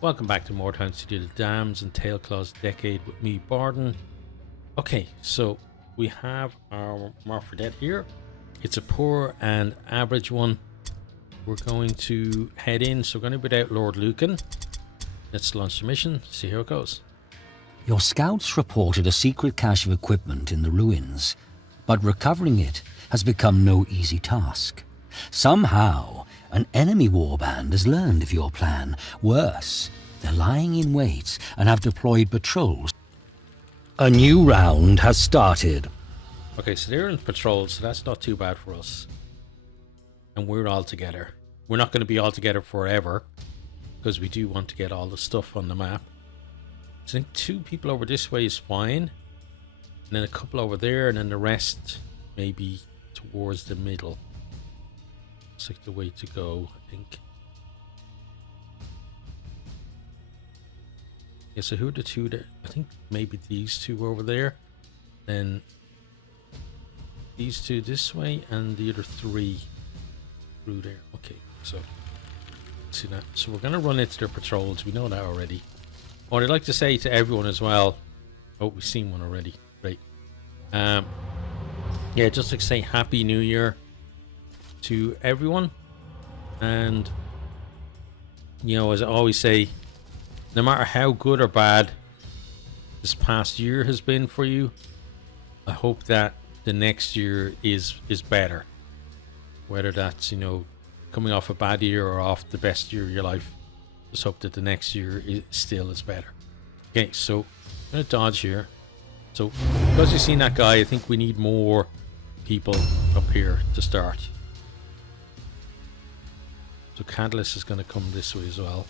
Welcome back to Mordheim to do the Dams and Tailclaw's Decade with me, Bardon. Okay, so we have our mark for death here. It's a poor and average one. We're going to head in, so we're going to put out Lord Lucan. Let's launch the mission, see how it goes. Your scouts reported a secret cache of equipment in the ruins, but recovering it has become no easy task. Somehow, an enemy warband has learned of your plan. Worse, they're lying in wait and have deployed patrols. A new round has started. Okay, so they're in patrol, so that's not too bad for us. And we're all together. We're not going to be all together forever, because we do want to get all the stuff on the map. So I think 2 people over this way is fine. And then a couple over there, and then the rest maybe towards the middle. It's like the way to go, I think. Yeah, so who are the 2 there? I think maybe these 2 over there. Then these 2 this way, and the other 3 through there. Okay, so see that. So we're gonna run into their patrols. We know that already. What I'd like to say to everyone as well. Oh, we've seen one already. Great. Yeah, just to say Happy New Year to everyone. And you know, as I always say, no matter how good or bad this past year has been for you, I hope that the next year is better. Whether that's, you know, coming off a bad year or off the best year of your life, just hope that the next year still is better. Okay, so I'm gonna dodge here. So because you've seen that guy, I think we need more people up here to start. So Catalyst is gonna come this way as well.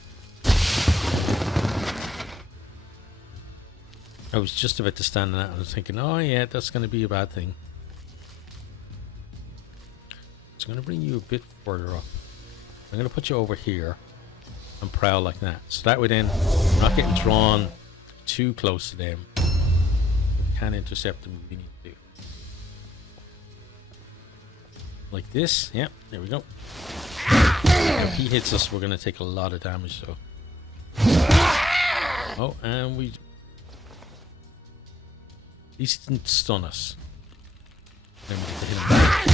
I was just about to stand on that and I was thinking, oh yeah, that's gonna be a bad thing. So I'm gonna bring you a bit further up. I'm gonna put you over here and prowl like that. So that way then we're not getting drawn too close to them. We can intercept them if we need to. Like this. Yep, there we go. If he hits us, we're gonna take a lot of damage though. Oh, and we... He didn't stun us. Then we get to hit him back.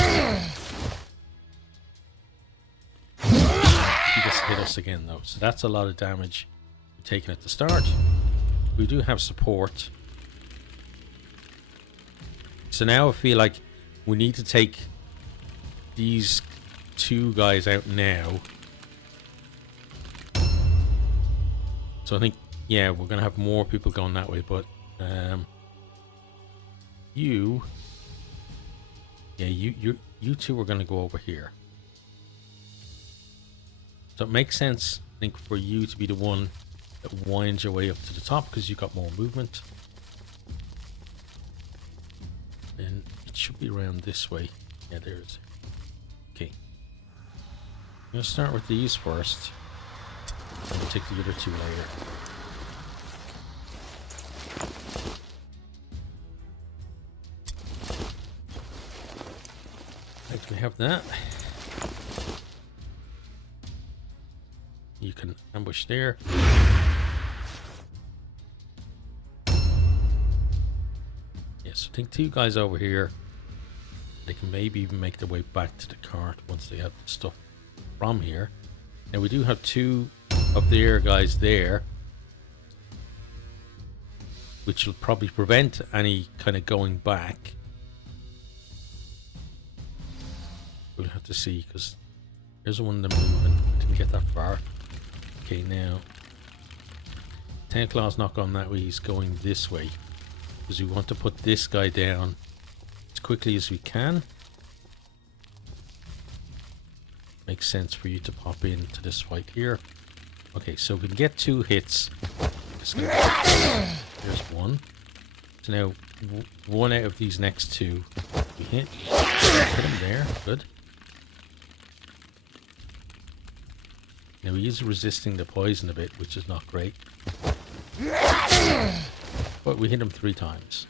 He gets to hit us again though, so that's a lot of damage we're taking at the start. We do have support. So now I feel like we need to take these 2 guys out now. So I think, yeah, we're gonna have more people going that way, but you 2 are gonna go over here. So it makes sense, I think, for you to be the one that winds your way up to the top because you've got more movement. And it should be around this way. Yeah, there it is. Okay. I'm going to start with these first. And we'll take the other 2 later. Right, we have that. You can ambush there. Yes, I think 2 guys over here. They can maybe even make their way back to the cart once they have stuff from here. Now we do have 2 up there guys there, which will probably prevent any kind of going back. We'll have to see, because there's one of them moving. Didn't get that far. Okay, now Tailclaw's not going that way, he's going this way because we want to put this guy down as quickly as we can. Makes sense for you to pop into this fight here. Okay, so we can get 2 hits. There's 1. So now 1 out of these next 2 we hit. Hit him there, good. Now he is resisting the poison a bit, which is not great. But we hit him 3 times.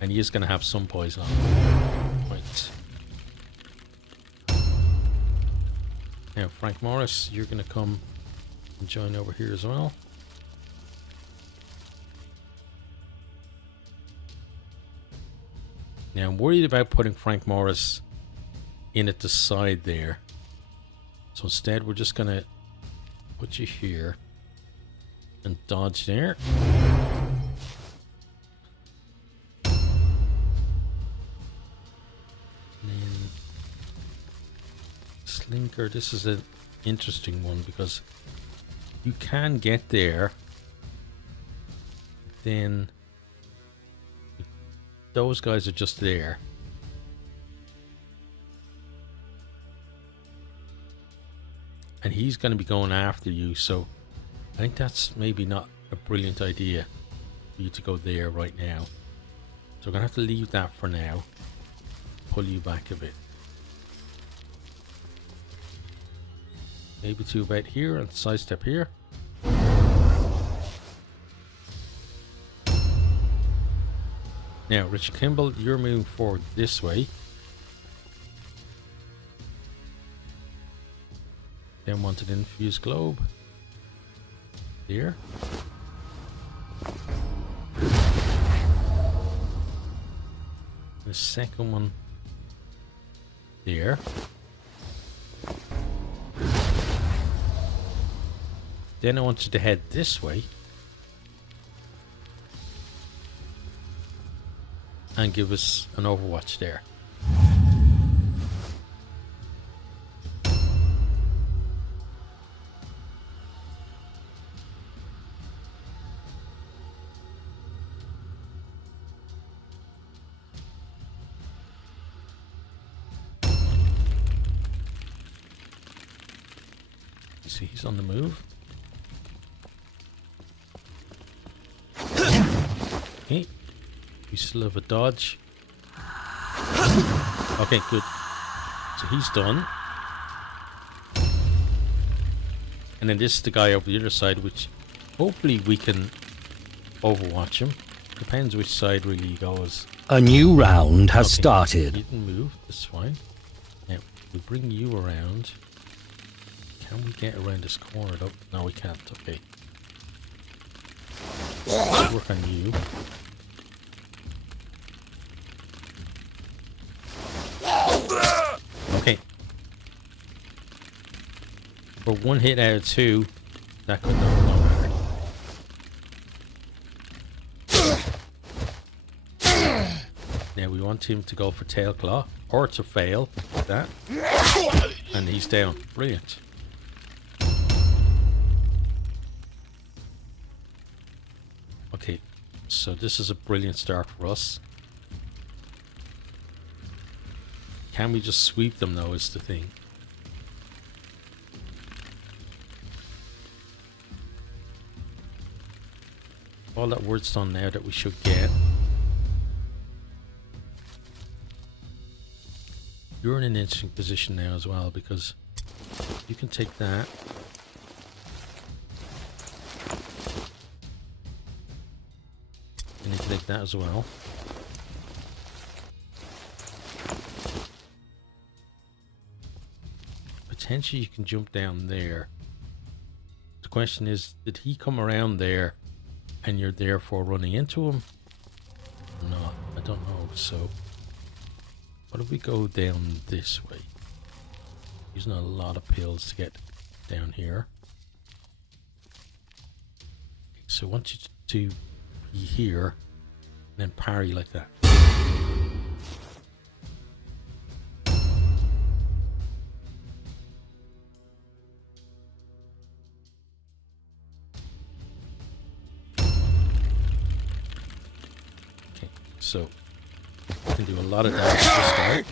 And he is going to have some poison on him. Right. Now, Frank Morris, you're going to come And join over here as well. Now I'm worried about putting Frank Morris in at the side there. So instead we're just gonna put you here and dodge there. And then Slinker, this is an interesting one because you can get there, then those guys are just there. And he's going to be going after you, so I think that's maybe not a brilliant idea for you to go there right now. So we're going to have to leave that for now. Pull you back a bit. Maybe to about here and sidestep here. Now, Richard Kimball, you're moving forward this way. Then wanted infused globe. There. The second one there. Then I want you to head this way. And give us an overwatch there. See, he's on the move. Okay. We still have a dodge. Okay, good. So he's done. And then this is the guy over the other side, which hopefully we can overwatch him. Depends which side really he goes. A new round has started. You can move, that's fine. Now, we bring you around. Can we get around this corner though? No, we can't. Okay. Let's work on you. Okay. For one hit out of two, that could not go better. Now we want him to go for Tailclaw, or to fail, like that. And he's down. Brilliant. Okay, so this is a brilliant start for us. Can we just sweep them though is the thing. All that Warpstone now that we should get. You're in an interesting position now as well because you can take that. And you can take that as well. Potentially you can jump down there. The question is, did he come around there and you're therefore running into him? No, I don't know. So what if we go down this way? Using a lot of pills to get down here. So I want you to be here and then parry like that. So, you can do a lot of damage to start.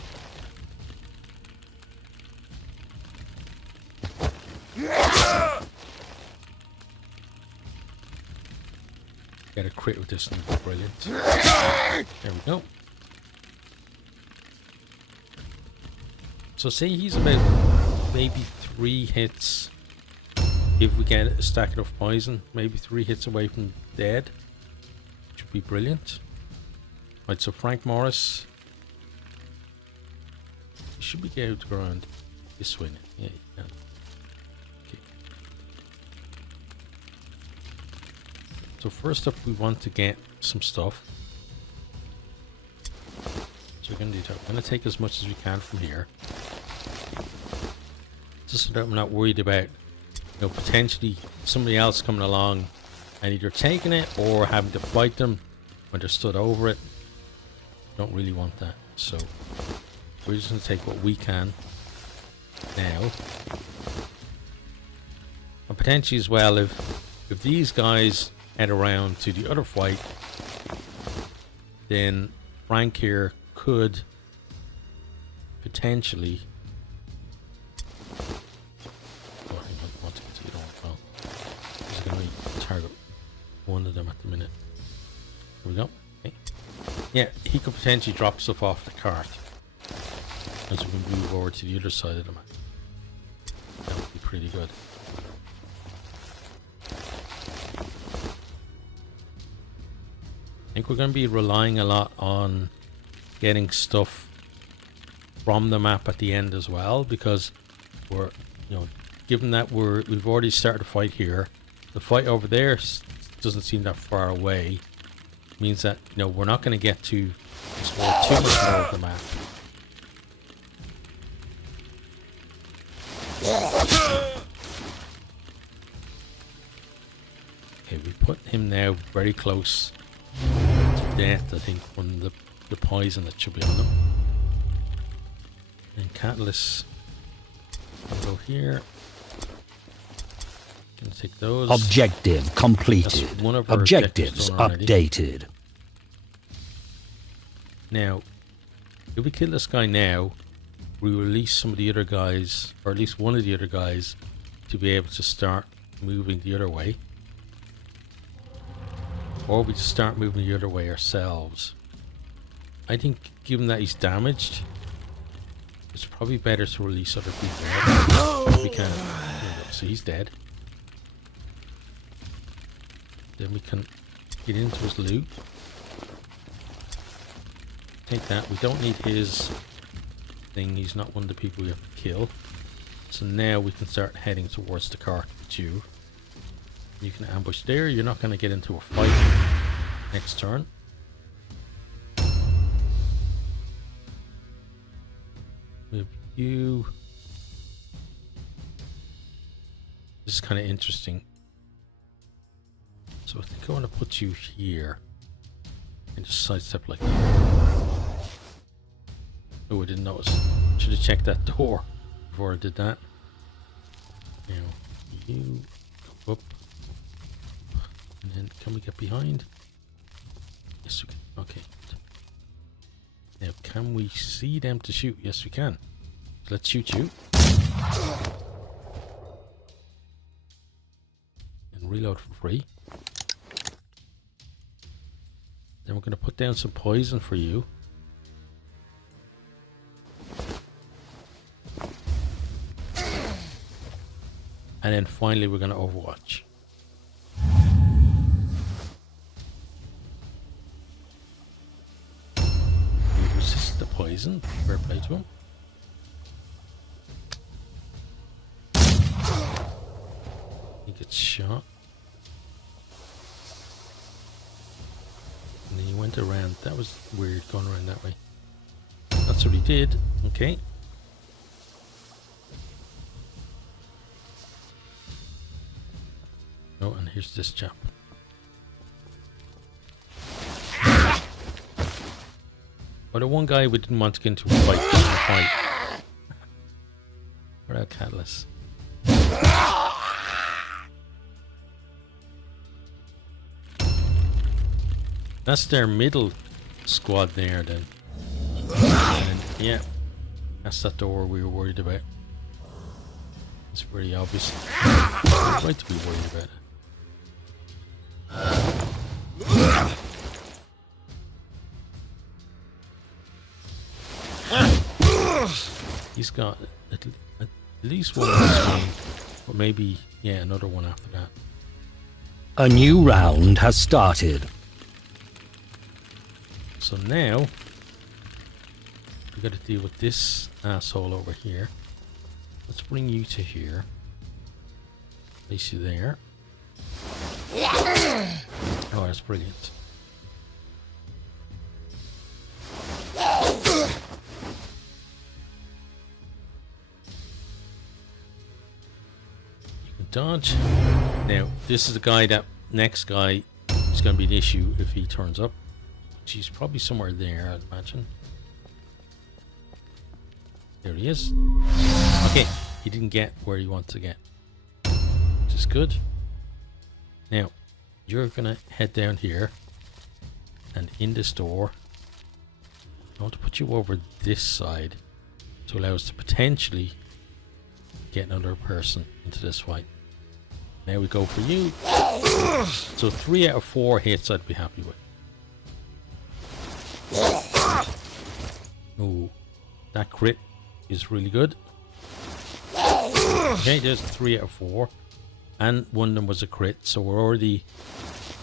Get a crit with this one, brilliant. There we go. So say he's about maybe 3 hits. If we get a stack of poison, maybe 3 hits away from dead. Which would be brilliant. Right, so Frank Morris. You should be able to go around this way. Yeah, you can. Okay. So first up, we want to get some stuff. So we're going to do that. We're going to take as much as we can from here. Just so that we're not worried about, potentially somebody else coming along and either taking it or having to fight them when they're stood over it. Don't really want that. So we're just going to take what we can now. And potentially as well, if these guys head around to the other fight, then Frank here could potentially he's going to target one of them at the minute. Here we go. Okay. Yeah, he could potentially drop stuff off the cart as we move over to the other side of the map. That would be pretty good. I think we're going to be relying a lot on getting stuff from the map at the end as well, because we're, given that we've already started a fight here, the fight over there doesn't seem that far away. It means that we're not going to get to explore too much more of the map. Okay, we put him now very close to death, I think, from the poison that should be on him. And Catalyst, we'll go here. Gonna take those. Objective completed. One of our Objectives already. updated. Now, if we kill this guy now, we release some of the other guys, or at least one of the other guys, to be able to start moving the other way. Or we just start moving the other way ourselves. I think, given that he's damaged, it's probably better to release other people if we can. So he's dead. Then we can get into his loot. Take that. We don't need his thing. He's not one of the people we have to kill. So now we can start heading towards the cart with you. You can ambush there. You're not going to get into a fight next turn. With you. This is kind of interesting. So I think I want to put you here and just sidestep like that. Oh, I didn't notice. Should have checked that door before I did that. Now, you come up. And then, can we get behind? Yes, we can. Okay. Now, can we see them to shoot? Yes, we can. So let's shoot you. And reload for free. Then we're going to put down some poison for you. And then finally we're going to overwatch. We resist the poison. Fair play to him. He gets shot. And then he went around. That was weird, going around that way. That's what he did. Okay. Oh, and here's this chap. But the one guy we didn't want to get into a fight. Without Catalyst. That's their middle squad there then. And yeah, that's that door we were worried about. It's pretty obvious. I'd like to be worried about it. He's got at least one on the screen, or maybe, yeah, another one after that. A new round has started. So now we got to deal with this asshole over here. Let's bring you to here. Place you there. Oh, that's brilliant. You can dodge. Now, this is the guy that next guy is going to be the issue if he turns up. He's probably somewhere there, I'd imagine. There he is. Okay, he didn't get where he wanted to get, which is good. Now, you're gonna head down here, and in this door, I want to put you over this side to allow us to potentially get another person into this fight. Now we go for you. So 3 out of 4 hits I'd be happy with. Oh, that crit is really good. Okay, there's 3 out of 4. And one of them was a crit, so we're already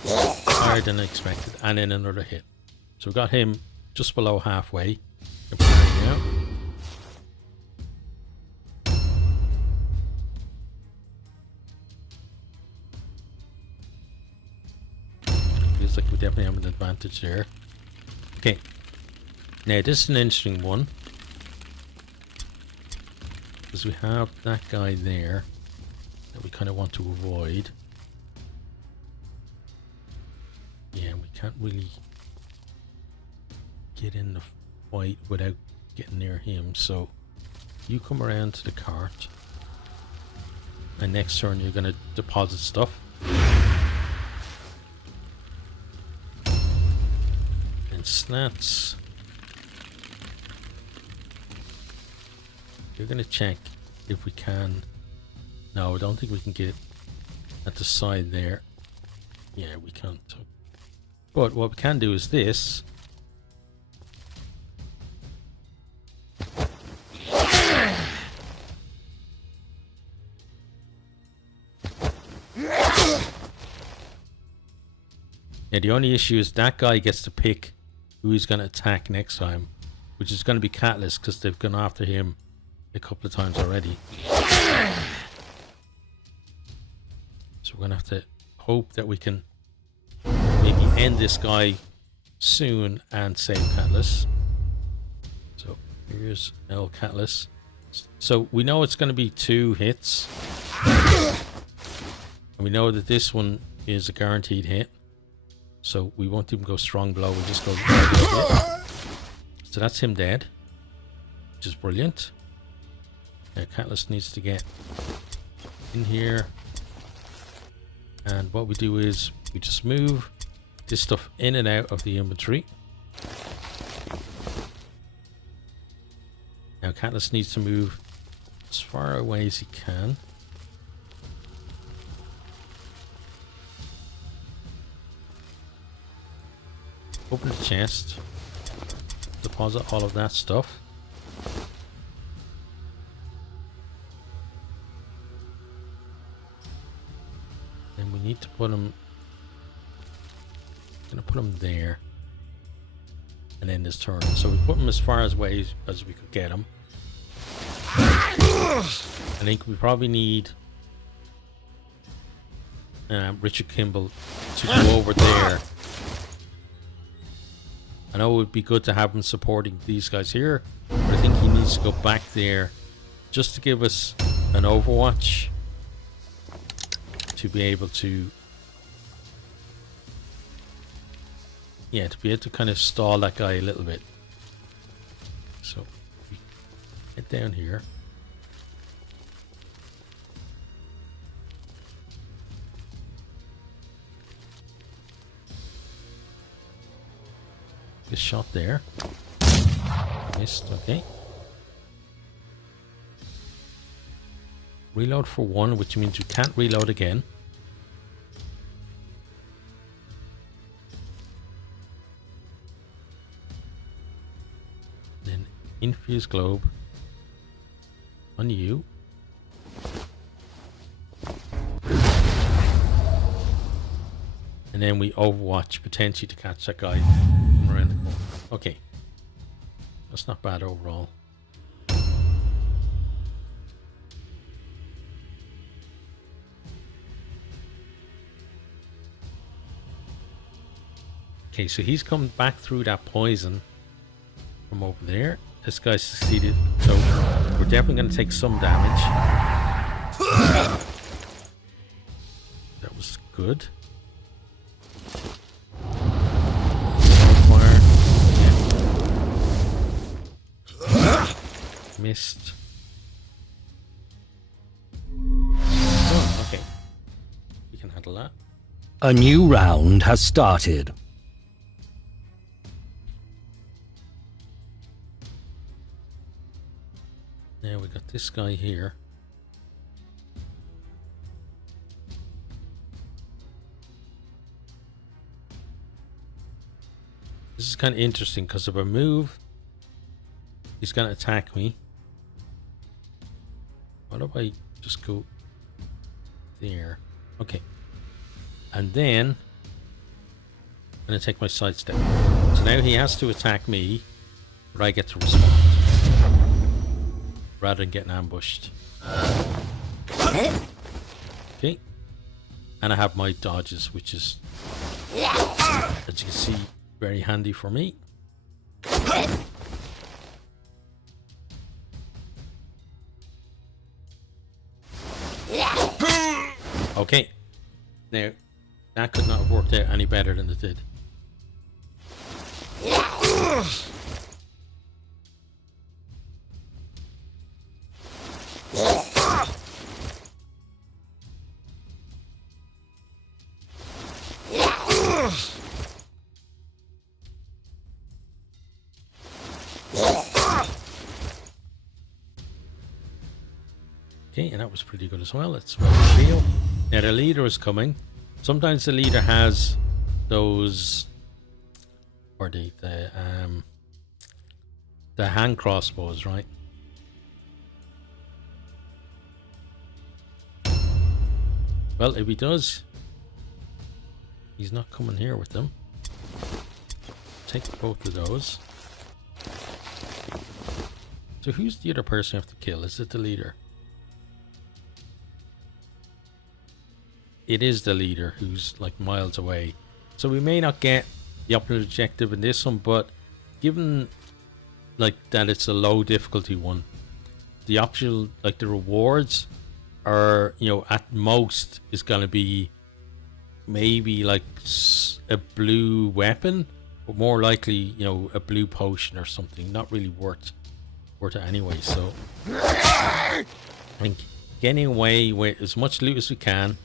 higher than expected. And then another hit. So we got him just below halfway. Feels like we definitely have an advantage there. Okay. Now this is an interesting one. Because we have that guy there that we kind of want to avoid. Yeah, we can't really get in the fight without getting near him. So you come around to the cart. And next turn you're going to deposit stuff. And Snats. You're going to check if we can. No, I don't think we can get at the side there. Yeah, we can't. But what we can do is this. Yeah, the only issue is that guy gets to pick who he's going to attack next time, which is going to be Catalyst because they've gone after him a couple of times already. So we're going to have to hope that we can maybe end this guy soon and save Catalyst. So here's El Catalyst. So we know it's going to be 2 hits. And we know that this one is a guaranteed hit. So we won't even go strong blow, we'll just go hit. So that's him dead, which is brilliant. Now Catalyst needs to get in here. And what we do is we just move this stuff in and out of the inventory. Now Catalyst needs to move as far away as he can. Open the chest, deposit all of that stuff. Then we need to put him, gonna put him there and end his turn. So we put him as far away as we could get him. I think we probably need Richard Kimball to go over there. I know it would be good to have him supporting these guys here, but I think he needs to go back there just to give us an overwatch to be able to, yeah, to be able to kind of stall that guy a little bit. So we get down here. This shot there. Missed, okay. Reload for 1, which means we can't reload again. Then infuse globe on you. And then we overwatch potentially to catch that guy from around the corner. Okay. That's not bad overall. Okay, so he's come back through that poison from over there. This guy succeeded, so we're definitely going to take some damage. That was good. Fire. Yeah. Missed. Oh, okay. We can handle that. A new round has started. Now we got this guy here. This is kind of interesting because if I move, he's going to attack me. What if I just go there? Okay. And then I'm going to take my sidestep. So now he has to attack me, but I get to respond rather than getting ambushed. Okay. And I have my dodges, which is, as you can see, very handy for me. Okay. Now, that could not have worked out any better than it did. Okay, and that was pretty good as well. Let's roll the wheel. Now the leader is coming. Sometimes the leader has those, or the hand crossbows, right? Well, if he does, he's not coming here with them. Take both of those. So who's the other person you have to kill? Is it the leader? It is the leader who's like miles away. So we may not get the optimal objective in this one, but given like that it's a low difficulty one, the optional, like the rewards are, you know, at most is going to be maybe like a blue weapon, but more likely, you know, a blue potion or something. Not really worth it anyway. So I think getting away with as much loot as we can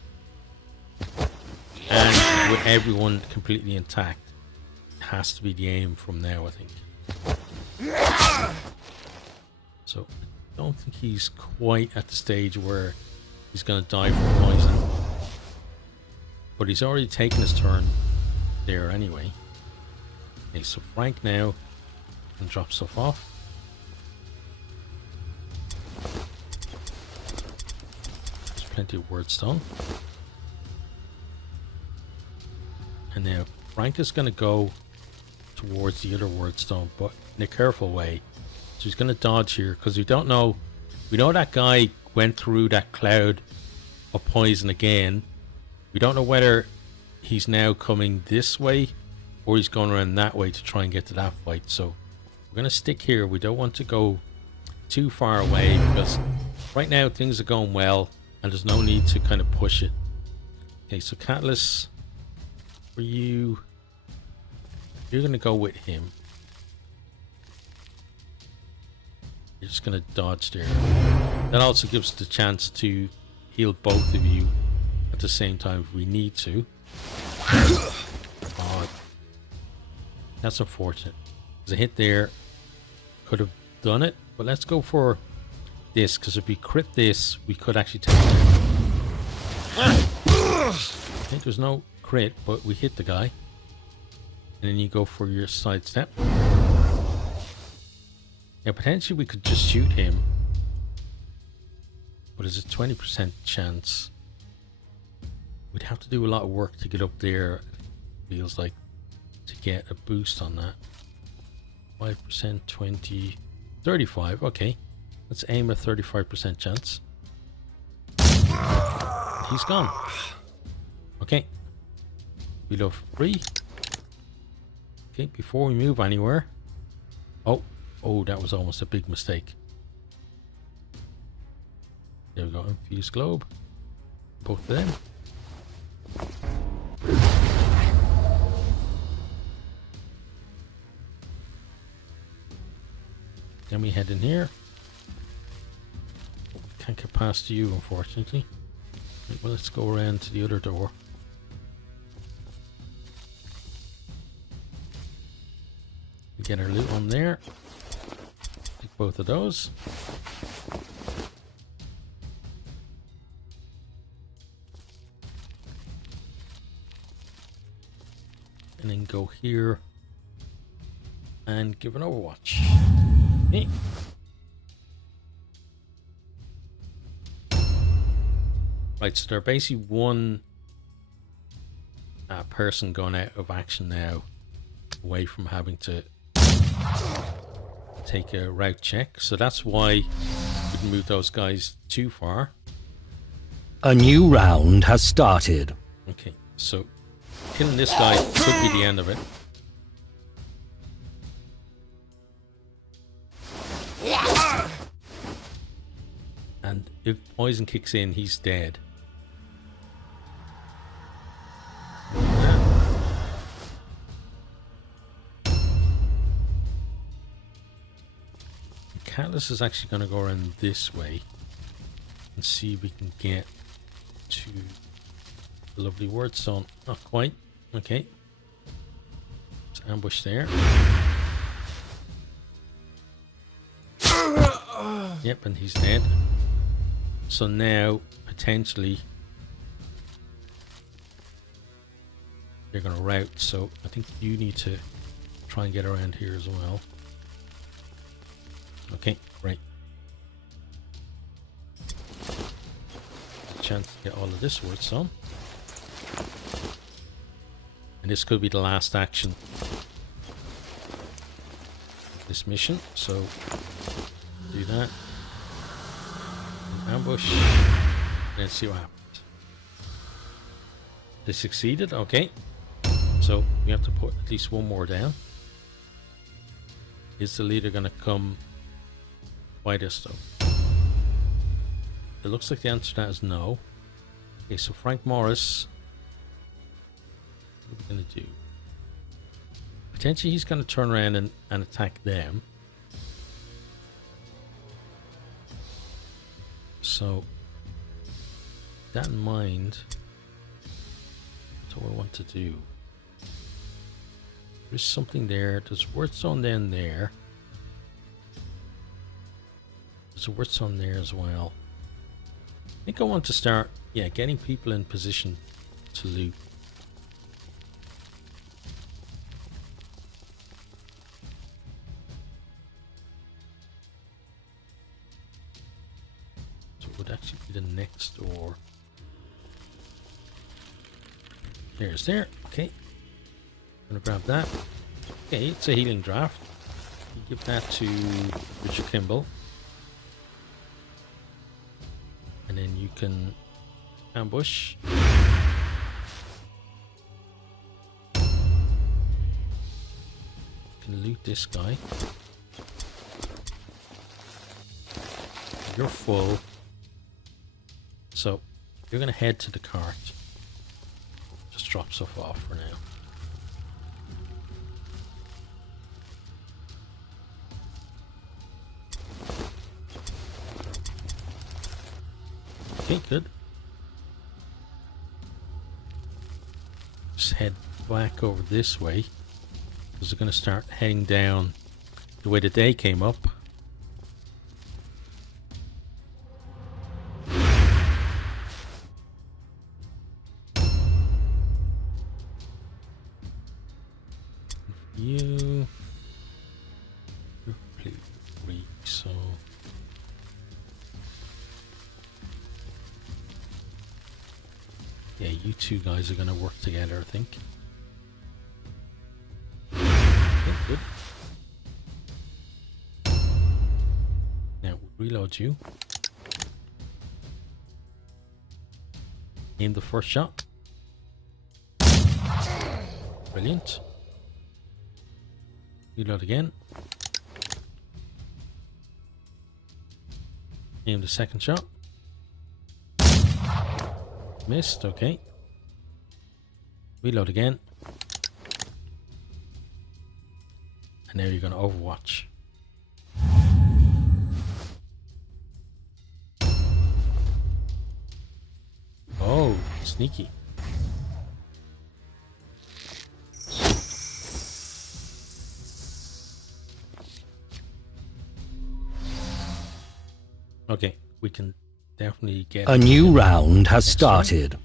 and with everyone completely intact has to be the aim from now, I think. So I don't think he's quite at the stage where he's going to die from poison, but he's already taken his turn there anyway. Okay, so Frank now can drop stuff off. There's plenty of Warpstone. And now Frank is going to go towards the other Warpstone, but in a careful way. So he's going to dodge here because we don't know. We know that guy went through that cloud of poison again. We don't know whether he's now coming this way or he's going around that way to try and get to that fight. So we're going to stick here. We don't want to go too far away because right now things are going well and there's no need to kind of push it. Okay, so Catalyst, for you, you're going to go with him. You're just going to dodge there. That also gives us the chance to heal both of you at the same time if we need to. Oh, that's unfortunate. There's a hit there. Could have done it, but let's go for this because if we crit this, we could actually take it. I think there's no crit, but we hit the guy. And then you go for your sidestep. Yeah, potentially we could just shoot him. But it's a 20% chance. We'd have to do a lot of work to get up there, feels like, to get a boost on that. 5%, 20, 35. Okay, let's aim a 35% chance. He's gone. Okay. We love 3. Okay, before we move anywhere. Oh, that was almost a big mistake. There we go, infused globe. Both of them. Then we head in here. Can't get past you, unfortunately. Well, let's go around to the other door. We get our loot on there. Take both of those. And then go here and give an overwatch. Okay. Right, so they're basically one person going out of action now, away from having to take a route check. So that's why we didn't move those guys too far. A new round has started. Okay, so killing this guy could be the end of it. And if poison kicks in, he's dead. Catalyst is actually going to go around this way and see if we can get to the lovely Warpstone. Not quite. Okay. It's ambush there. Yep, and he's dead. So now, potentially, they're going to route. So I think you need to try and get around here as well. Okay, right. Chance to get all of this Warpstone. And this could be the last action of this mission. So do that. Ambush. Let's see what happens. They succeeded. Okay. So we have to put at least one more down. Is the leader going to come fight us though? It looks like the answer to that is no. Okay, so Frank Morris. What are we going to do? Potentially he's going to turn around and attack them. So, that in mind, that's what I want to do. There's something there. There's a Warpstone down there. There's a Warpstone there as well. I think I want to start, getting people in position to loot. Would actually be the next door. There's there. Okay. Gonna grab that. Okay, it's a healing draft. You give that to Richard Kimball. And then you can ambush. You can loot this guy. You're full. So, you're going to head to the cart. Just drop stuff off for now. Okay, good. Just head back over this way. Because they're going to start heading down the way the day came up. You're pretty weak, so yeah, you two guys are going to work together, I think. Okay, good. Now reload you. Aim the first shot. Brilliant. Reload again. Aim the second shot. Missed, okay. Reload again. And now you're going to overwatch. Oh, sneaky. Okay, we can definitely get... A new round has started.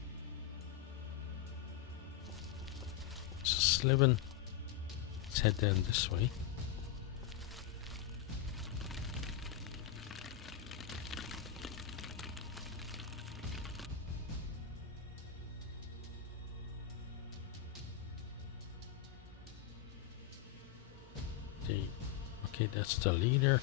Slibbin. Let's head down this way. Okay, that's the leader.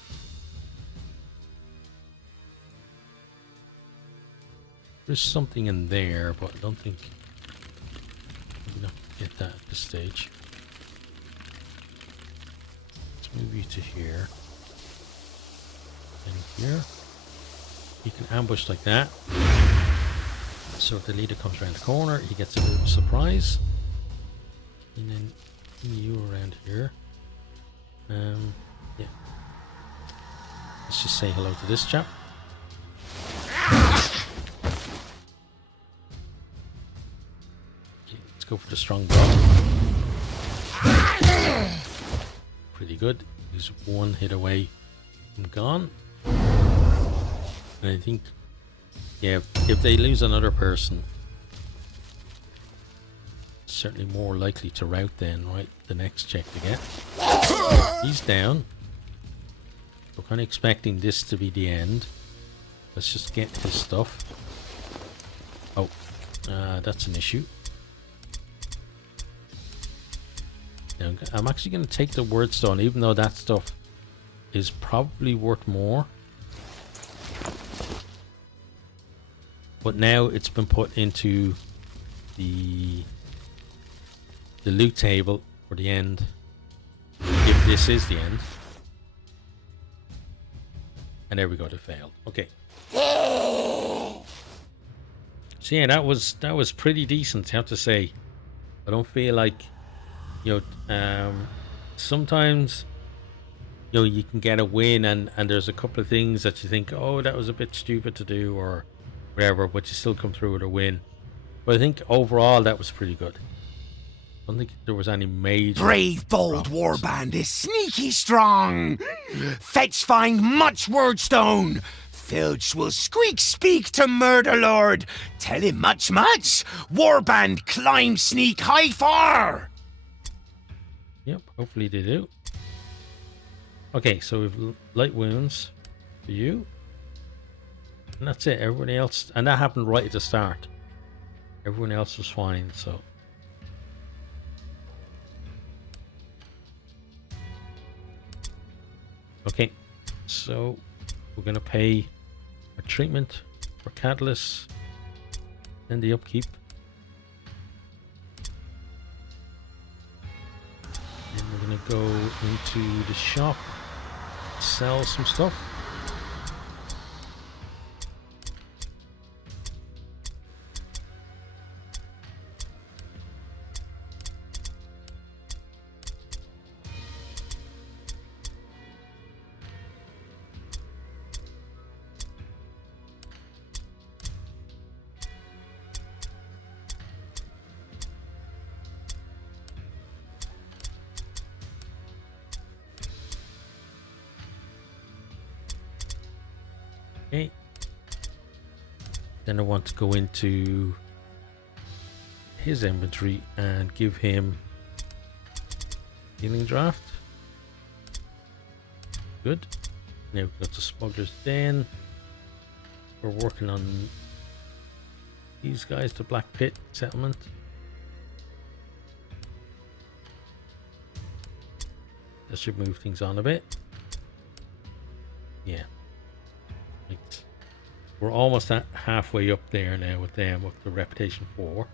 There's something in there, but I don't think we're gonna get that at this stage. Let's move you to here. And here. You can ambush like that. So if the leader comes around the corner, he gets a bit of a surprise. And then you around here. Yeah. Let's just say hello to this chap. Okay, let's go for the strong blow. Pretty good. He's one hit away from gone. And I think, yeah, if they lose another person, it's certainly more likely to rout then, right? The next check to get. He's down. We're kind of expecting this to be the end. Let's just get his stuff. Oh, that's an issue. Now, I'm actually going to take the Wordstone, even though that stuff is probably worth more. But now it's been put into the loot table for the end. If this is the end. And there we go, they failed. Okay. So yeah, that was pretty decent, I have to say. I don't feel like, you know, sometimes, you know, you can get a win and there's a couple of things that you think, oh, that was a bit stupid to do or whatever, but you still come through with a win. But I think overall that was pretty good. I don't think there was any major... Brave, bold warband is sneaky strong. Fetch find much Wordstone. Filch will speak to Murderlord. Tell him much. Warband climb sneak high far. Yep, hopefully they do. Okay, so we've light wounds for you. And that's it, everybody else... And that happened right at the start. Everyone else was fine, so... Okay, so we're going to pay our treatment for catalyst and the upkeep. And we're going to go into the shop, sell some stuff. Okay. Then I want to go into his inventory and give him healing draft. Good. Now we've got the smuggler's den. We're working on these guys, the Black Pit settlement. That should move things on a bit. Yeah. We're almost at halfway up there now with them, with the reputation 4.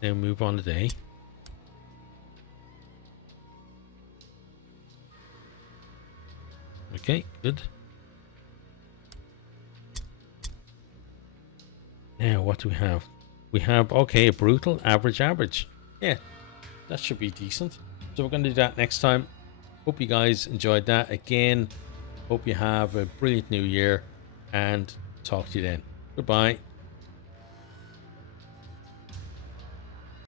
Now move on today. Okay, good. Now, what do we have? We have, okay, a brutal, average. Yeah, that should be decent. So we're going to do that next time. Hope you guys enjoyed that. Again, hope you have a brilliant new year, and talk to you then. Goodbye.